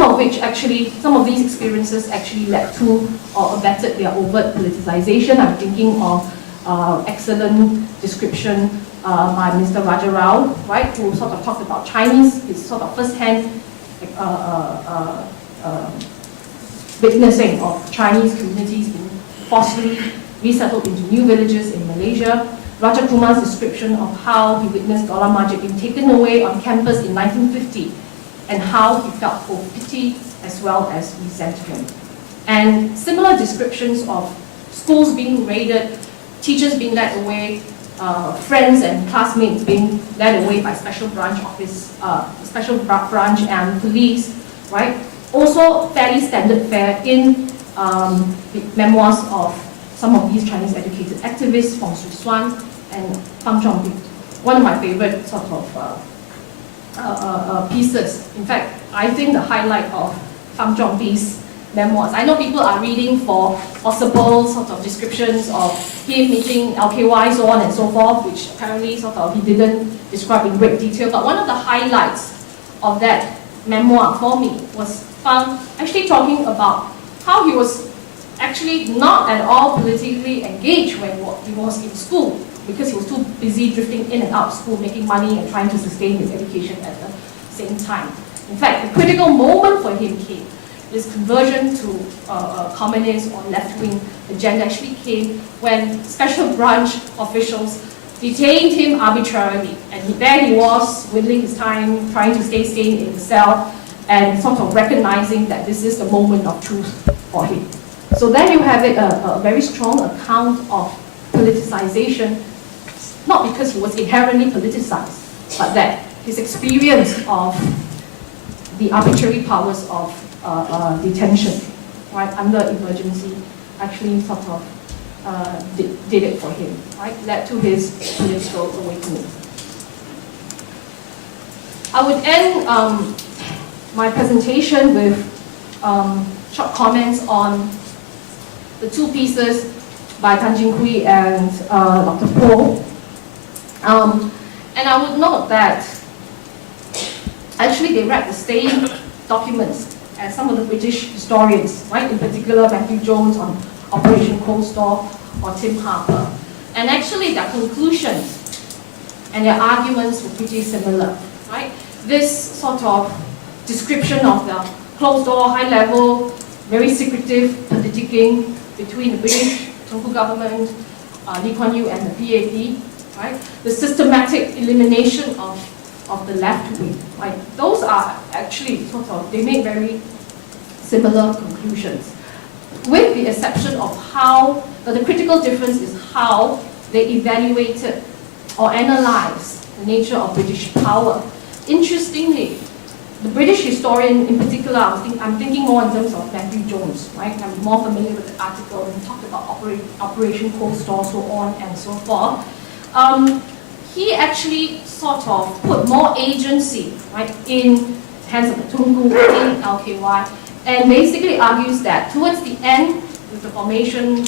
some of these experiences actually led to or abetted their overt politicization. I'm thinking of excellent description by Mr. Rajarao, right, who sort of talked about Chinese, his sort of first-hand witnessing of Chinese communities being forcibly resettled into new villages in Malaysia. Raja Kumar's description of how he witnessed Dollah Majid being taken away on campus in 1950 and how he felt both pity as well as resentment. And similar descriptions of schools being raided, teachers being led away, friends and classmates being led away by special branch and police, right? Also fairly standard fare in the memoirs of some of these Chinese educated activists, Fong Shui-Suan and Fang Zhongbi. One of my favorite sort of pieces. In fact, I think the highlight of Fang Zhongbi's memoirs. I know people are reading for possible sort of descriptions of him meeting LKY, so on and so forth, which apparently sort of he didn't describe in great detail. But one of the highlights of that memoir for me was Fang actually talking about how he was actually not at all politically engaged when he was in school, because he was too busy drifting in and out of school, making money and trying to sustain his education at the same time. In fact, the critical moment for him came. His conversion to communist or left-wing agenda actually came when special branch officials detained him arbitrarily. And there he was, whittling his time, trying to stay sane in the cell, and sort of recognizing that this is the moment of truth for him. So there you have it, a very strong account of politicization, not because he was inherently politicized, but that his experience of the arbitrary powers of detention, right, under emergency, actually sort of did it for him, right, led to his political awakening. I would end my presentation with short comments on the two pieces by Tan Jin Hui and Dr. Poh. And I would note that actually they read the same documents as some of the British historians, right? In particular, Matthew Jones on Operation Cold Store or Tim Harper. And actually their conclusions and their arguments were pretty similar, right? This sort of description of the closed door, high level, very secretive politicking between the British Tunku government, Lee Kuan Yew and the PAP, right? The systematic elimination of the left wing, right? Those are actually sort of, they make very similar conclusions, with the exception of how, the critical difference is how they evaluated or analyzed the nature of British power. Interestingly, the British historian in particular, I'm thinking more in terms of Matthew Jones, right? I'm more familiar with the article and he talked about Operation Cold Store, so on and so forth. He actually sort of put more agency, right, in hands of the Tunku, in LKY, and basically argues that towards the end, with the formation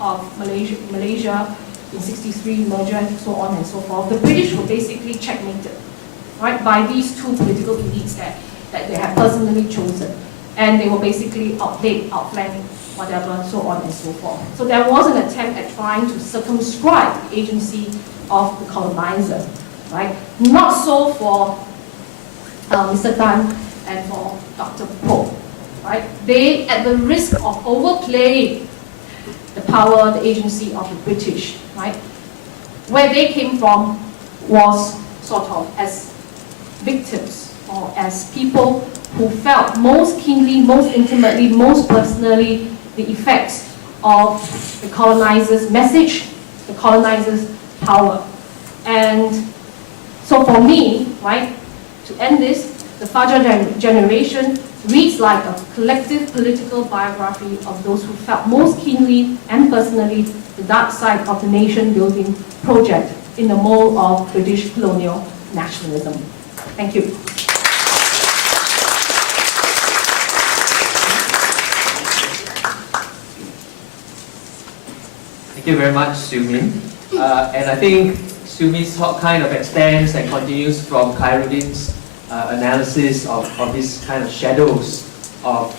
of Malaysia in '63, merger and so on and so forth, the British were basically checkmated, right, by these two political elites that they had personally chosen. And they were basically outplayed, outflanked, whatever, so on and so forth. So there was an attempt at trying to circumscribe the agency of the colonizer, right? Not so for Mr. Tan and for Dr. Poh, right? They, at the risk of overplaying the power, the agency of the British, right? Where they came from was sort of as victims or as people who felt most keenly, most intimately, most personally the effects of the colonizer's message, the colonizer's power. And so for me, right, to end this, the Fajar Generation reads like a collective political biography of those who felt most keenly and personally the dark side of the nation-building project in the mold of British colonial nationalism. Thank you. Thank you very much, Siew Min. And I think Siew Min's talk kind of extends and continues from Khairuddin's analysis of these kind of shadows of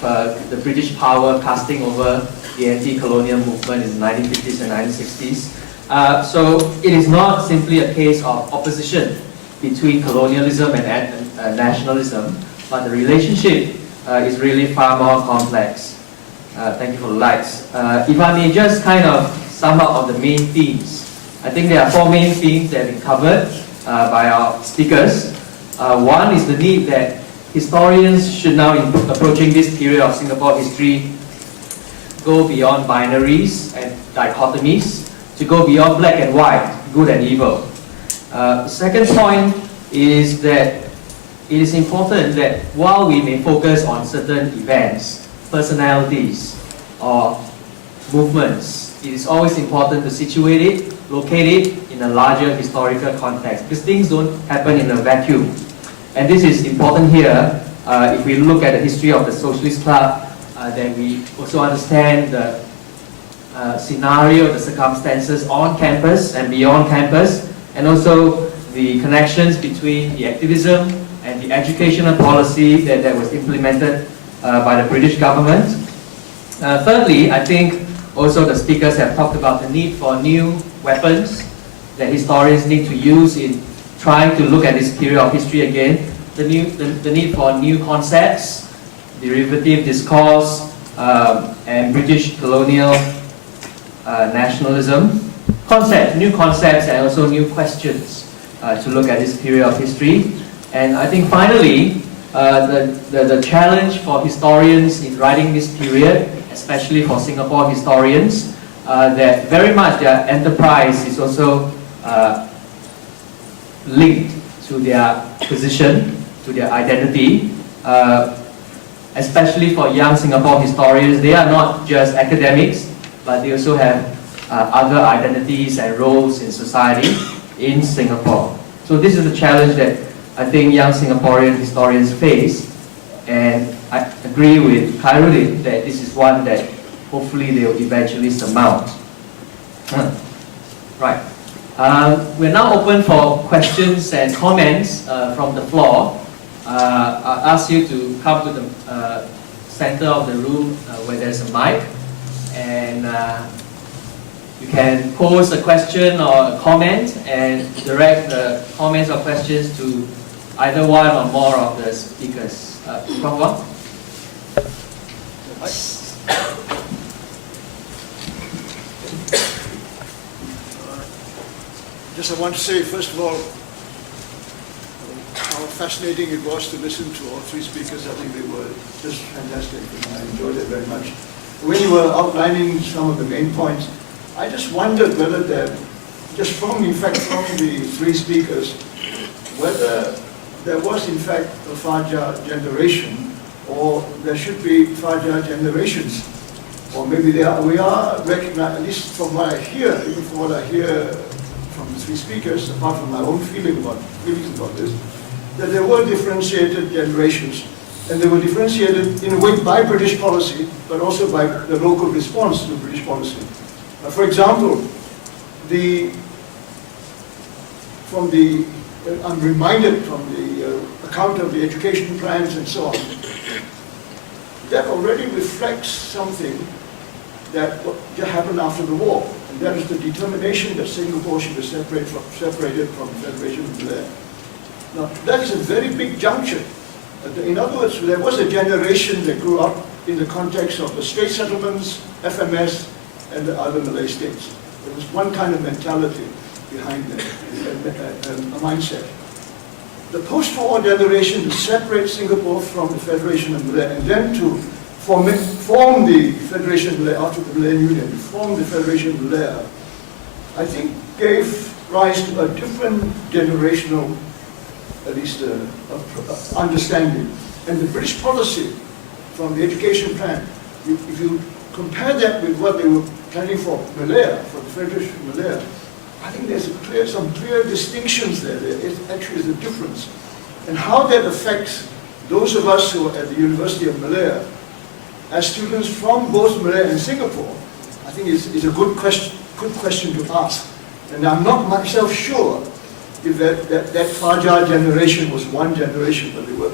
the British power casting over the anti-colonial movement in the 1950s and 1960s. So it is not simply a case of opposition between colonialism and nationalism, but the relationship is really far more complex. Thank you for the lights. If I may just kind of sum up on the main themes. I think there are four main themes that have been covered by our speakers. One is the need that historians should now, in approaching this period of Singapore history, go beyond binaries and dichotomies, to go beyond black and white, good and evil. The second point is that it is important that while we may focus on certain events, personalities, or movements, it is always important to situate it, locate it in a larger historical context, because things don't happen in a vacuum. And this is important here. If we look at the history of the Socialist Club, then we also understand the scenario, the circumstances on campus and beyond campus, and also the connections between the activism and the educational policy that was implemented by the British government. Thirdly, I think also the speakers have talked about the need for new weapons that historians need to use in trying to look at this period of history again. The need for new concepts, derivative discourse, and British colonial nationalism. New concepts and also new questions to look at this period of history. And I think finally, the challenge for historians in writing this period, especially for Singapore historians, that very much their enterprise is also linked to their position, to their identity. Especially for young Singapore historians, they are not just academics, but they also have other identities and roles in society in Singapore. So this is a challenge that I think young Singaporean historians face, and I agree with Khairuddin that this is one that hopefully they will eventually surmount. Right. We're now open for questions and comments from the floor. I'll ask you to come to the center of the room where there's a mic, and you can pose a question or a comment and direct the comments or questions to either one or more of the speakers. Prof. Just I want to say, first of all, how fascinating it was to listen to all three speakers. I think they were just fantastic, and I enjoyed it very much. When you were outlining some of the main points, I just wondered whether just from the three speakers, whether there was in fact a Fajar generation, or there should be Fajar generations, or maybe we are recognized, at least from what I hear, even from what I hear from the three speakers, apart from my own feelings about this, that there were differentiated generations, and they were differentiated in a way by British policy, but also by the local response to British policy. For example, I'm reminded from the account of the education plans and so on, that already reflects something that happened after the war, and that is the determination that Singapore should be separated from the Federation of Malaya. Now, that is a very big juncture. In other words, there was a generation that grew up in the context of the state settlements, FMS, and the other Malay states. There was one kind of mentality behind them, a mindset. The post-war generation to separate Singapore from the Federation of Malaya, and then to form the Federation of Malaya after the Malayan Union, form the Federation of Malaya, I think gave rise to a different generational, at least understanding. And the British policy from the education plan, if you compare that with what they were planning for Malaya, for the Federation of Malaya, I think there's some clear distinctions there. There actually is a difference. And how that affects those of us who are at the University of Malaya, as students from both Malaya and Singapore, I think is a good question to ask. And I'm not myself sure if that Fajar generation was one generation, but they were